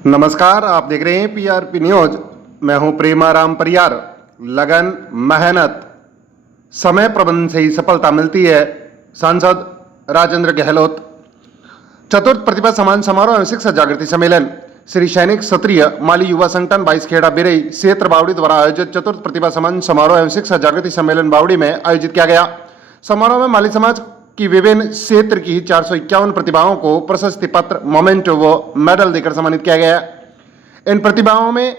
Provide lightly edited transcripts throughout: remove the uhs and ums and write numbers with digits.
नमस्कार, आप देख रहे हैं पीआरपी न्यूज। मैं हूं प्रेमाराम परियार। लगन, मेहनत, समय प्रबंधन से ही सफलता मिलती है। सांसद राजेंद्र गहलोत। चतुर्थ प्रतिभा सम्मान समारोह एवं शिक्षा जागृति सम्मेलन श्री सैनिक क्षत्रिय माली युवा संगठन 22 खेड़ा बिरई क्षेत्र बावड़ी द्वारा आयोजित चतुर्थ प्रतिभा सम्मान समारोह एवं शिक्षा जागृति सम्मेलन बावड़ी में आयोजित किया गया। समारोह में माली समाज की विभिन्न क्षेत्र की 451 प्रतिभाओं को प्रशस्ति पत्र, मोमेंटो व मेडल देकर सम्मानित किया गया। इन प्रतिभाओं में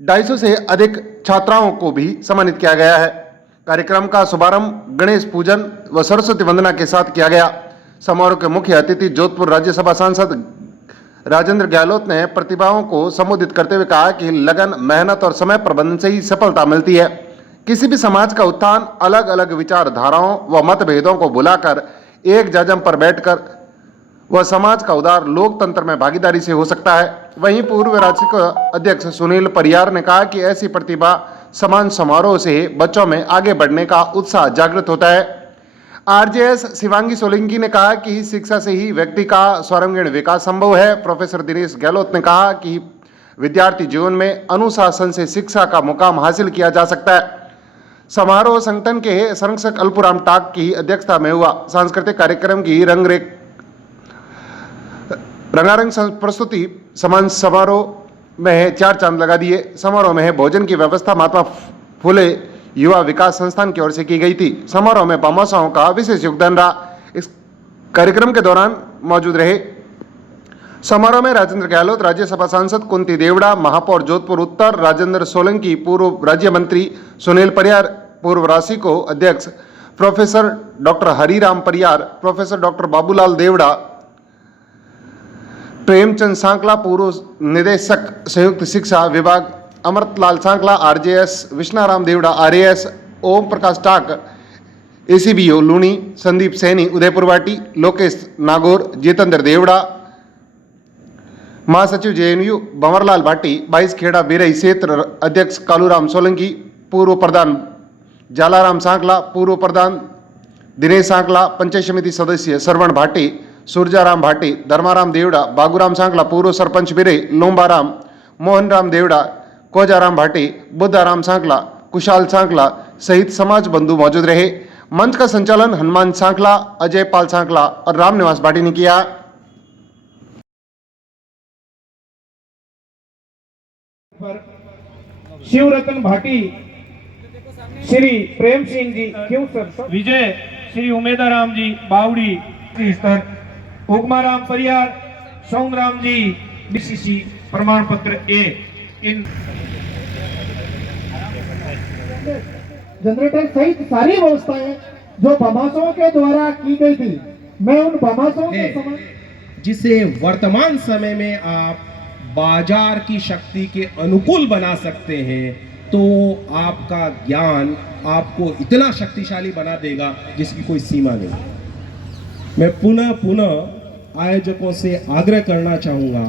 250 से अधिक छात्राओं को भी सम्मानित किया गया है। कार्यक्रम का शुभारंभ गणेश पूजन व सरस्वती वंदना के साथ किया गया। समारोह के मुख्य अतिथि जोधपुर राज्यसभा सांसद राजेंद्र गहलोत ने प्रतिभाओं को संबोधित करते हुए कहा कि लगन, मेहनत और समय प्रबंधन से ही सफलता मिलती है। किसी भी समाज का उत्थान अलग अलग विचारधाराओं व मतभेदों को भुलाकर एक जजम पर बैठकर वह समाज का उदार लोकतंत्र में भागीदारी से हो सकता है। वहीं पूर्व राष्ट्रीय अध्यक्ष सुनील परियार ने कहा कि ऐसी प्रतिभा सम्मान समारोह से बच्चों में आगे बढ़ने का उत्साह जागृत होता है। आरजेएस शिवांगी सोलंकी ने कहा कि शिक्षा से ही व्यक्ति का सर्वांगीण विकास संभव है। प्रोफेसर दिनेश गहलोत ने कहा कि विद्यार्थी जीवन में अनुशासन से शिक्षा का मुकाम हासिल किया जा सकता है। समारोह संगठन के संरक्षक अल्पुराम टाक की अध्यक्षता में हुआ। सांस्कृतिक कार्यक्रम की रंगारंग प्रस्तुति सम्मान समारोह में 4 चांद लगा दिए। समारोह में भोजन की व्यवस्था महात्मा फुले युवा विकास संस्थान की ओर से की गई थी। समारोह में भामाशाहों का विशेष योगदान रहा। इस कार्यक्रम के दौरान मौजूद रहे। समारोह में राजेंद्र गहलोत, राज्यसभा सांसद कुंती देवड़ा, महापौर जोधपुर उत्तर राजेंद्र सोलंकी, पूर्व राज्य मंत्री सुनील परियार, पूर्व राशि को अध्यक्ष professor doctor Hariram Pariyar, professor doctor Babulal Devda, Premchand सांकला, पूर्व निदेशक संयुक्त शिक्षा विभाग, अमृतलाल सांकला आरजेएस, विष्णाराम देवड़ा आरएएस, ओम प्रकाश टाक एसीबीओ लूनी, संदीप सैनी उदयपुर वाटी, लोकेश नागौर, जितेंद्र देवड़ा, महासचिव जेएनयू भंवरलाल भाटी, 22 खेड़ा बिरई क्षेत्र अध्यक्ष कालूराम सोलंकी, पूर्व प्रधान जालाराम सांकला, पूर्व प्रधान दिनेश सांकला, पंचायत समिति सदस्य सरवण भाटी, सूरजाराम भाटी, धर्माराम देवड़ा, बागूराम सांकला, पूर्व सरपंच बिरई लोम्बाराम, मोहनराम देवड़ा, कोजाराम भाटी, बुद्धाराम सांकला, कुशाल सांकला सहित समाज बंधु मौजूद रहे। मंच का संचालन हनुमान सांकला, अजय पाल सांकला और रामनिवास भाटी ने किया। शिवरतन भाटी, श्री प्रेम सिंह जी, क्यों सर, विजय श्री उमेदाराम जी बावड़ी स्तर, उगमाराम परियार, सोमराम जी बीसीसी प्रमाण पत्र ए। इन जनरेटर सहित सारी व्यवस्थाएं जो भामाशाहों के द्वारा की गई थी, मैं उन भामाशाहों के समान जिसे वर्तमान समय में आप बाजार की शक्ति के अनुकूल बना सकते हैं, तो आपका ज्ञान आपको इतना शक्तिशाली बना देगा जिसकी कोई सीमा नहीं। मैं पुनः आयोजकों से आग्रह करना चाहूँगा,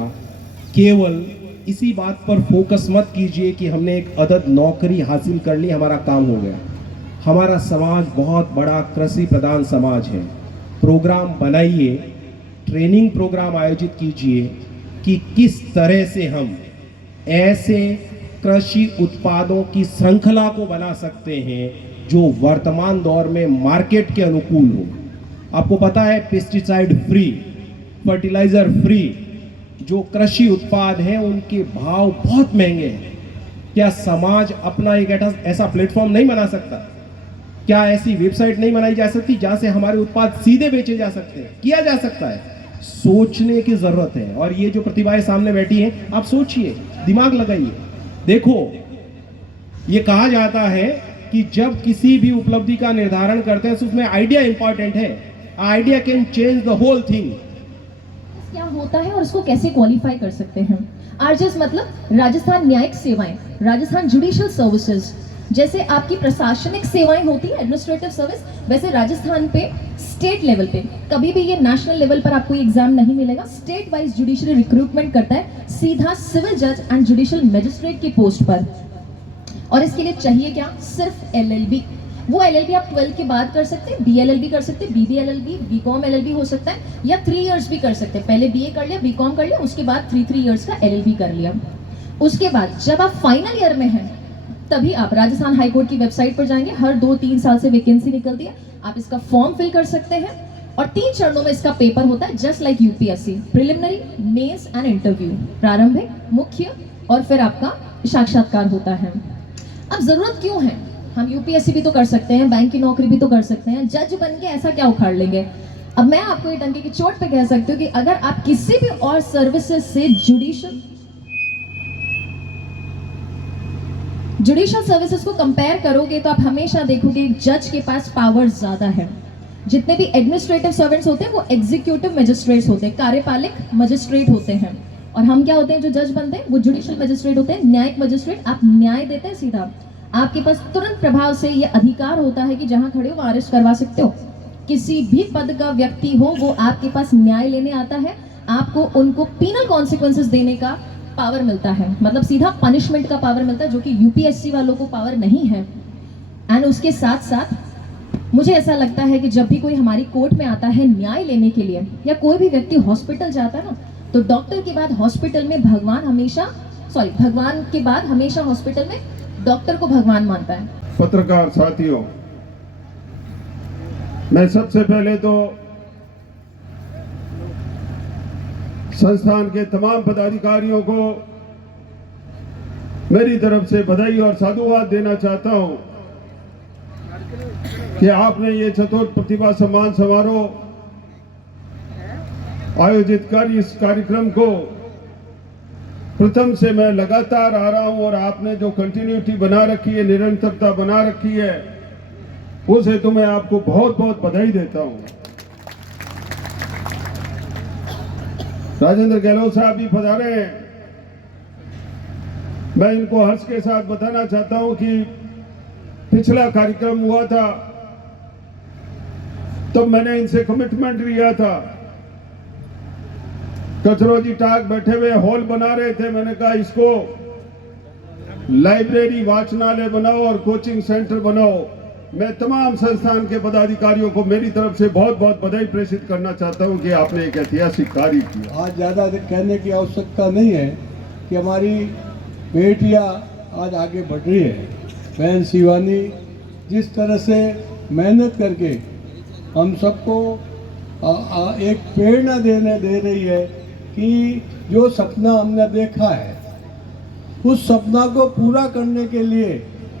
केवल इसी बात पर फोकस मत कीजिए कि हमने एक अदद नौकरी हासिल कर ली, हमारा काम हो गया। हमारा समाज बहुत बड़ा कृषि प्रधान समाज है। प्रोग्राम बनाइए, ट्रेनिंग प्रोग्राम आयोजित कीजिए कि किस तरह से हम ऐसे कृषि उत्पादों की श्रृंखला को बना सकते हैं जो वर्तमान दौर में मार्केट के अनुकूल हो। आपको पता है, पेस्टिसाइड फ्री, फर्टिलाइजर फ्री जो कृषि उत्पाद हैं उनके भाव बहुत महंगे हैं। क्या समाज अपना एक ऐसा प्लेटफॉर्म नहीं बना सकता? क्या ऐसी वेबसाइट नहीं बनाई जा सकती जहां से हमारे उत्पाद सीधे बेचे जा सकते हैं? किया जा सकता है। सोचने की जरूरत है। और ये जो प्रतिभाएं सामने बैठी हैं, आप सोचिए, दिमाग लगाइए। देखो, ये कहा जाता है कि जब किसी भी उपलब्धि का निर्धारण करते हैं तो उसमें आइडिया इंपॉर्टेंट है। Idea can change the whole thing. क्या होता है और उसको कैसे क्वालिफाई कर सकते हैं? आरजेएस मतलब राजस्थान न्यायिक सेवाएं, राजस्थान जुडिशियल सर्विसेज। जैसे आपकी प्रशासनिक सेवाएं होती है, एडमिनिस्ट्रेटिव सर्विस, वैसे राजस्थान पे स्टेट लेवल पे, कभी भी ये नेशनल लेवल पर आपको एग्जाम नहीं मिलेगा। स्टेट वाइज जुडिशरी रिक्रूटमेंट करता है सीधा सिविल जज एंड जुडिशियल मजिस्ट्रेट की पोस्ट पर। और इसके लिए चाहिए क्या? सिर्फ एलएलबी। वो LLB आप 12 के बाद कर सकते हैं, BLLB कर सकते हैं, BBLLB, BCom LLB हो सकता है, या 3 इयर्स भी कर सकते हैं। पहले BA कर लिया, BCom कर लिया, उसके बाद 3 इयर्स का LLB कर लिया। उसके बाद जब आप फाइनल ईयर में हैं तभी आप राजस्थान हाई कोर्ट की वेबसाइट पर जाएंगे। हर 2-3 साल से वैकेंसी निकलती है, आप इसका फॉर्म फिल कर सकते हैं और 3 चरणों में इसका पेपर होता है, just like UPSC, preliminary, mains and interview, प्रारंभिक, मुख्य और फिर आपका साक्षात्कार होता है। अब जरूरत क्यों है? हम UPSC भी तो कर सकते हैं, बैंक की नौकरी भी तो कर सकते हैं, जज बन के ऐसा क्या उखाड़ लेंगे? अब मैं आपको ये डंके की चोट पे कह सकती हूँ कि अगर आप किसी भी और सर्विसेज से जुडिशियल सर्विसेज को कंपेयर करोगे तो आप हमेशा देखोगे जज के पास पावर ज्यादा है। जितने भी एडमिनिस्ट्रेटिव सर्वेंट्स होते हैं वो एग्जीक्यूटिव मजिस्ट्रेट्स होते हैं, कार्यपालिक मजिस्ट्रेट होते हैं, और हम क्या होते हैं? जो जज बनते हैं वो जुडिशियल मजिस्ट्रेट होते हैं, न्यायिक मजिस्ट्रेट। आप न्याय देते हैं सीधा, आपके पास तुरंत प्रभाव से ये अधिकार होता है कि जहां खड़े हो वहां अरेस्ट करवा सकते हो। किसी भी पद का व्यक्ति हो वो आपके पास न्याय लेने आता है, आपको उनको पीनल कॉन्सिक्वेंसेस देने का पावर मिलता है, मतलब सीधा पनिशमेंट का पावर मिलता है, जो कि UPSC वालों को पावर नहीं है। एंड उसके साथ साथ मुझे ऐसा लगता है कि जब भी कोई हमारी कोर्ट में आता है न्याय लेने के लिए, या कोई भी व्यक्ति हॉस्पिटल जाता है ना, तो डॉक्टर के बाद हॉस्पिटल में भगवान के बाद हमेशा हॉस्पिटल में डॉक्टर को भगवान मानता है। पत्रकार साथियों, मैं सबसे पहले तो संस्थान के तमाम पदाधिकारियों को मेरी तरफ से बधाई और साधुवाद देना चाहता हूं कि आपने ये चतुर्थ प्रतिभा सम्मान समारोह आयोजित कर इस कार्यक्रम को प्रथम से मैं लगातार आ रहा हूं, और आपने जो कंटिन्यूटी बना रखी है, निरंतरता बना रखी है, उस हेतु मैं आपको बहुत बहुत बधाई देता हूं। राजेंद्र गहलोत साहब भी पधारे हैं। मैं इनको हर्ष के साथ बताना चाहता हूं कि पिछला कार्यक्रम हुआ था तब मैंने इनसे कमिटमेंट लिया था। कचरोजी टाक बैठे हुए हॉल बना रहे थे, मैंने कहा इसको लाइब्रेरी, वाचनालय बनाओ और कोचिंग सेंटर बनाओ। मैं तमाम संस्थान के पदाधिकारियों को मेरी तरफ से बहुत बहुत बधाई प्रेषित करना चाहता हूं कि आपने एक ऐतिहासिक कार्य किया। आज ज़्यादा कहने की आवश्यकता नहीं है कि हमारी बेटियां आज आगे बढ़ रही है। बहन शिवानी जिस तरह से मेहनत करके हम सबको एक प्रेरणा दे रही है कि जो सपना हमने देखा है उस सपना को पूरा करने के लिए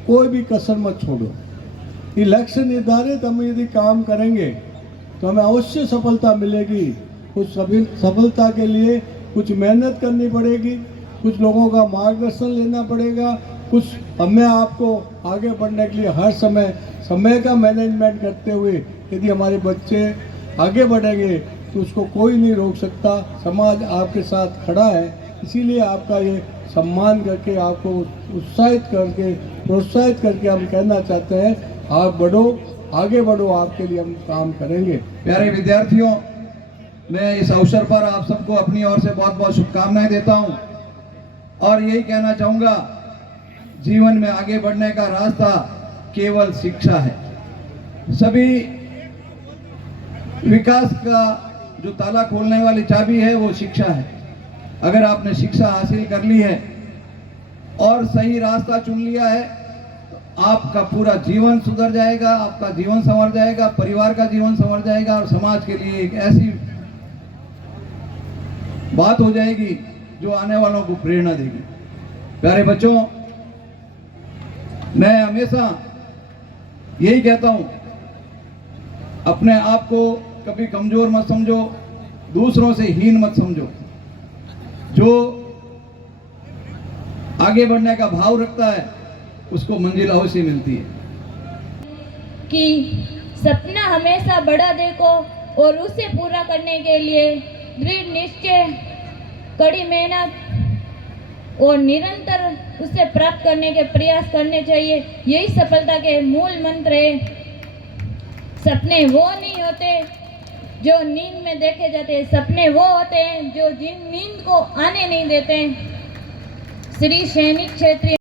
कोई भी कसर मत छोड़ो। ये लक्ष्य निर्धारित हम यदि काम करेंगे तो हमें अवश्य सफलता मिलेगी। कुछ सफलता के लिए कुछ मेहनत करनी पड़ेगी, कुछ लोगों का मार्गदर्शन लेना पड़ेगा, कुछ हमें आपको आगे बढ़ने के लिए हर समय का मैनेजमेंट करते हुए यदि हमारे बच्चे आगे बढ़ेंगे तो उसको कोई नहीं रोक सकता। समाज आपके साथ खड़ा है, इसीलिए आपका ये सम्मान करके, आपको उत्साहित करके, प्रोत्साहित करके हम कहना चाहते हैं आप बढ़ो, आगे बढ़ो, आपके लिए हम काम करेंगे। प्यारे विद्यार्थियों, मैं इस अवसर पर आप सबको अपनी ओर से बहुत बहुत शुभकामनाएं देता हूं और यही कहना चाहूँगा, जीवन में आगे बढ़ने का रास्ता केवल शिक्षा है। सभी विकास का जो ताला खोलने वाली चाबी है वो शिक्षा है। अगर आपने शिक्षा हासिल कर ली है और सही रास्ता चुन लिया है तो आपका पूरा जीवन सुधर जाएगा, आपका जीवन संवर जाएगा, परिवार का जीवन संवर जाएगा और समाज के लिए एक ऐसी बात हो जाएगी जो आने वालों को प्रेरणा देगी। प्यारे बच्चों, मैं हमेशा यही कहता हूं, अपने आप को कभी कमजोर मत समझो, दूसरों से हीन मत समझो। जो आगे बढ़ने का भाव रखता है उसको मंजिल अवश्य मिलती है। कि सपना हमेशा बड़ा देखो और उसे पूरा करने के लिए दृढ़ निश्चय, कड़ी मेहनत और निरंतर उसे प्राप्त करने के प्रयास करने चाहिए। यही सफलता के मूल मंत्र है। सपने वो नहीं होते जो नींद में देखे जाते हैं, सपने वो होते हैं जो जिन नींद को आने नहीं देते। श्री सैनिक क्षेत्रीय